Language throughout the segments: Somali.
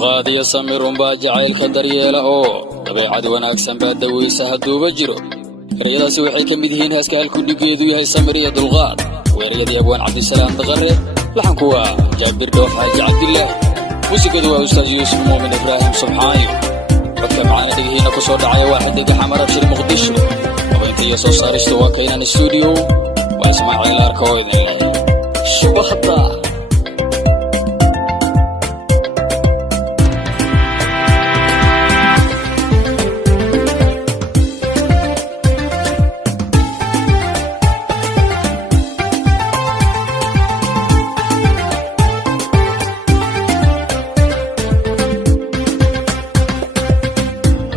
dulqaad iyo samir unbaa jacaylka daryeela oo dabeecad wanaagsan baa dawaysa hadduuba jiro. ereyadaasi waxay ka mid yihiin heeska halkudhigeedu yahay samir iyo dulqaad. weerayadii abwaan cabdisalaam daqare, laxanku waa jaabir dhoof xaaji cabdilaahi, muusikadu waa ustaas yuusuf muumin ibraahim subxaayo. codka macaana dhegihiina ku soo dhacaya waa xidiga xamar abshir muqdisho. habeynta iyo soo saaristu waa kaynan stuudiyo, waa ismaaciil arka oo idin leh subaxda.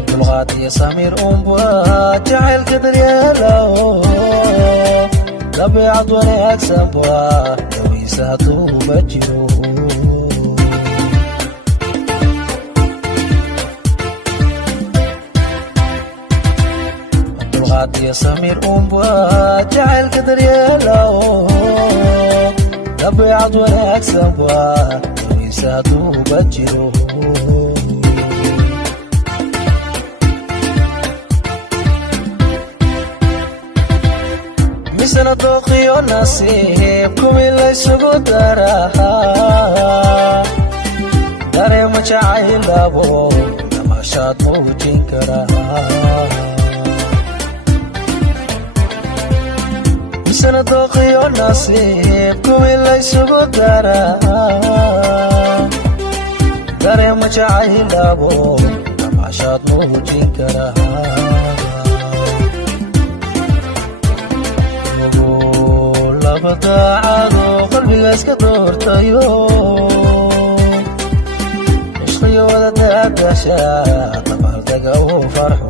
dulqaad iyo samir unbaa jacaylka daryeela oo dabeecad wanaagsan baa dawaysa hadduuba jiro. dulqaad iyo samir unbaa jacaylka daryeela oo dabeecad wanaagsan baa dawaysa hadduuba jiro. misana dooqiyo nasiib kuwii laysugu daraa, dareema jacaylabo damashaad muujin karaa. misana dooqiyo nasiib kuwii laysugu daraa, dareema jacaylabo damashaad muujin karaa. daacado qalbiga iska doortayo, ishqiyo wada daadasha dabaldaga uu farxo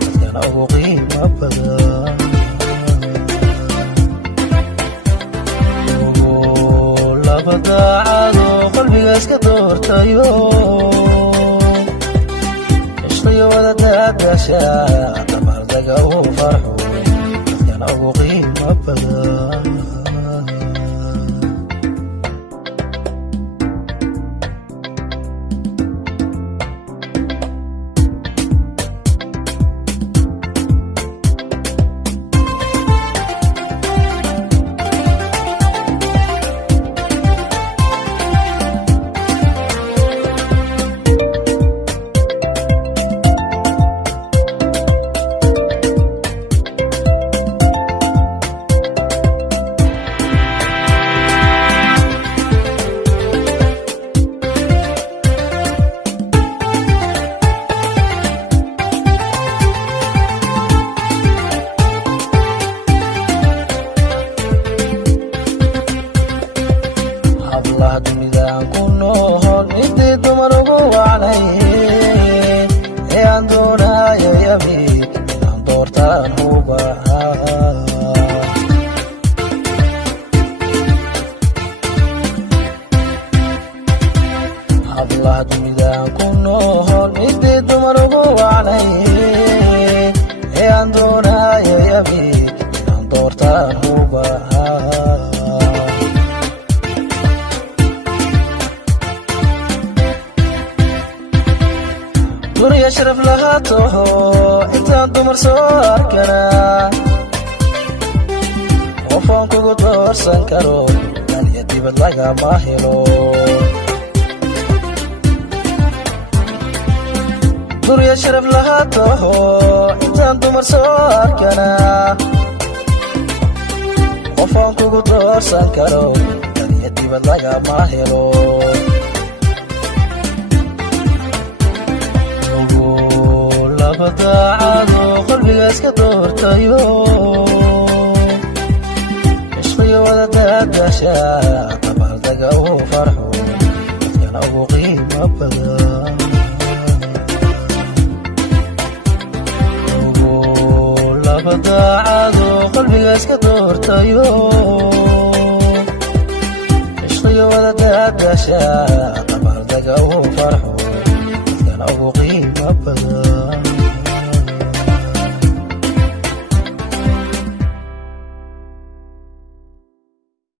dadkana ugu qiimo badan. laba daacado qalbiga iska doortayo, ishqiyo wada daadasha dabaldaga uu farxo dadkana ugu qiimo badan. dunidaan ku nool intii dumar ugu wacnay ee aan doonayo yabid inaan doortaan u bahaa. hablaha dunidaan ku nool intii dumar ugu wacnay ee aan doonayo yabid inaan doortaan u bahaa. duniya sharaf lahaato intaan dumar soo arkanaa, qofaan kugu doorsan karo daliya dibad lagama helo. duniya sharaf lahaato intaan dumar soo arkanaa, qofaan kugu doorsan karo daliya dibad lagama helo. daacado qalbiga iska doortayo, ishqiyo wada daadasha dabaldaga uu farxo dadkana ugu qiimo badan. laba daacado qalbiga iska doortayo, ishqiyo wada daadasha dabaldaga uu farxo dadkana ugu qiimo badan.